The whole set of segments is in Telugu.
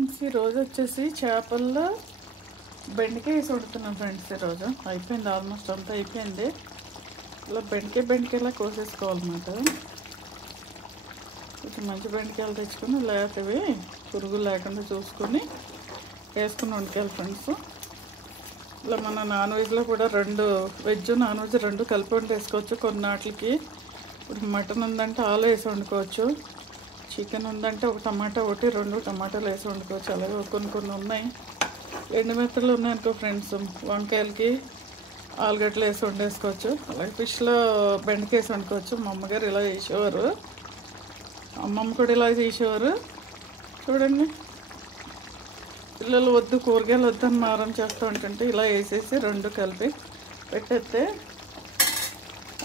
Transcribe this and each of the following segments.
ఈరోజు వచ్చేసి చేపల్లో బెండకాయ వేసి వండుతున్నాం ఫ్రెండ్స్. ఈరోజు అయిపోయింది, ఆల్మోస్ట్ అంతా అయిపోయింది. ఇలా బెండకాయలా కోసేసుకోవాలన్నమాట. కొంచెం మంచి బెండకాయలు తెచ్చుకొని లేకపోతే పురుగులు లేకుండా చూసుకొని వేసుకుని వండుకోవాలి ఫ్రెండ్స్. ఇలా మన నాన్ వెజ్లో కూడా వెజ్ నాన్ వెజ్ రెండు కలిపి వండేసుకోవచ్చు. కొన్నాటికి ఇప్పుడు మటన్ ఉందంటే ఆలు వేసి వండుకోవచ్చు, చికెన్ ఉందంటే ఒక టమాటా ఒకటి రెండు టమాటాలు వేసి వండుకోవచ్చు. అలాగే కొన్ని ఉన్నాయి, ఎండుమిరపకాయలు ఉన్నాయనుకో ఫ్రెండ్స్, వంకాయలకి ఆలుగడ్డలు వేసి వండేసుకోవచ్చు. అలాగే ఫిష్లో బెండకాయ వేసి వండుకోవచ్చు. మా అమ్మగారు ఇలా చేసేవారు, అమ్మమ్మ కూడా ఇలా చేసేవారు. చూడండి, పిల్లలు వద్దు కూరగాయలు వద్దని మారం చేస్తూ ఉంటుంటే ఇలా వేసేసి రెండు కలిపి పెట్టేస్తే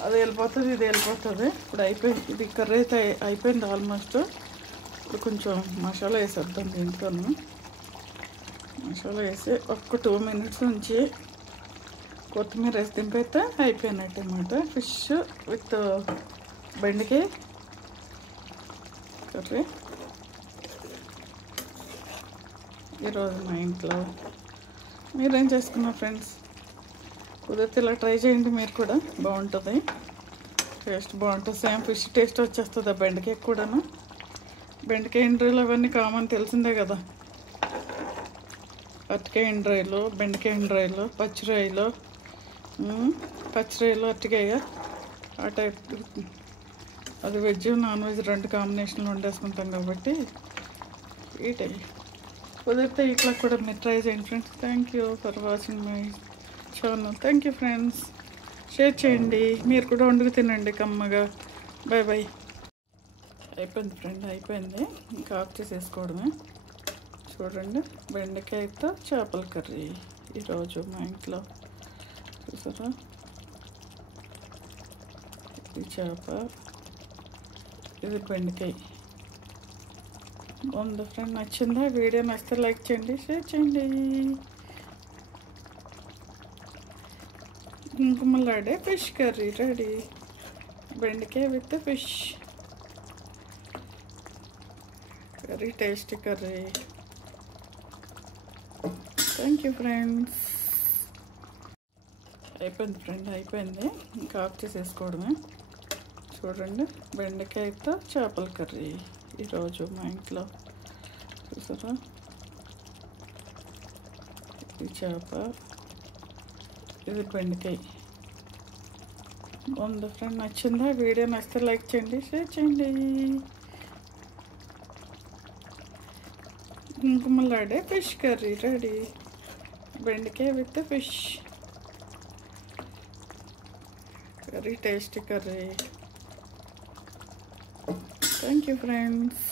అది వెళ్ళిపోతుంది, ఇది వెళ్ళిపోతుంది. ఇప్పుడు అయిపోయింది, ఇది కర్రీ అయితే అయిపోయింది ఆల్మోస్ట్. ఇప్పుడు కొంచెం మసాలా వేసేద్దాం. దీంట్లోనూ మసాలా వేసి ఒక 2 minutes ఉంచి కొత్తిమీర వేసి దింపైతే అయిపోయినట్టు అన్నమాట. ఫిష్ విత్ బెండకాయ కర్రీ ఈరోజు మా ఇంట్లో. మీరేం చేసుకున్నారు ఫ్రెండ్స్? కుదిరితే ఇలా ట్రై చేయండి, మీరు కూడా బాగుంటుంది, టేస్ట్ బాగుంటుంది. సేమ్ ఫిష్ టేస్ట్ వచ్చేస్తుంది ఆ బెండకాయ కూడాను. బెండకాయ ఎండ్రాయిలు అవన్నీ కామన్ తెలిసిందే కదా. అరటికాయ ఎండ్రాయిలు, బెండకాయ ఎండ్రాయిలు, పచ్చిరాయలు, అరటికాయ ఆ టైప్. అది వెజ్ నాన్ వెజ్ రెండు కాంబినేషన్లు వండేసుకుంటాం కాబట్టి ఈ టైప్. కుదిరితే ఇట్లా కూడా మీరు ట్రై చేయండి friends. Thank you for watching my channel. Thank you friends. Share చేయండి, మీరు కూడా వండుకు తినండి కమ్మగా. Bye bye. అయిపోయింది ఫ్రెండ్, అయిపోయింది. ఇంకా ఆఫ్ చేసేసుకోవడమే. చూడండి, బెండకాయతో చేపల కర్రీ ఈరోజు మా ఇంట్లో. చూసారా, ఇది చేప, ఇది బెండకాయ. బాగుంది ఫ్రెండ్, నచ్చిందా? వీడియో నచ్చితే లైక్ చేయండి, షేర్ చేయండి. కుంకుమలాడే ఫిష్ కర్రీ రెడీ. బెండకాయ with fish curry, tasty curry. Thank you friends. అయిపోయింది ఫ్రెండ్, అయిపోయింది. ఇంకా ఆఫ్ చేసేసుకోవడమే. చూడండి, బెండకాయతో చేపల కర్రీ ఈరోజు మా ఇంట్లో. చూసారా, ఇది చేప, ఇది బెండకాయ. బాగుంది ఫ్రెండ్, నచ్చిందా? వీడియో నచ్చితే లైక్ చేయండి, షేర్ చేయండి. కుంకుమలాడే ఫిష్ కర్రీ రెడీ. బెండకాయ with fish curry, tasty curry. Thank you friends.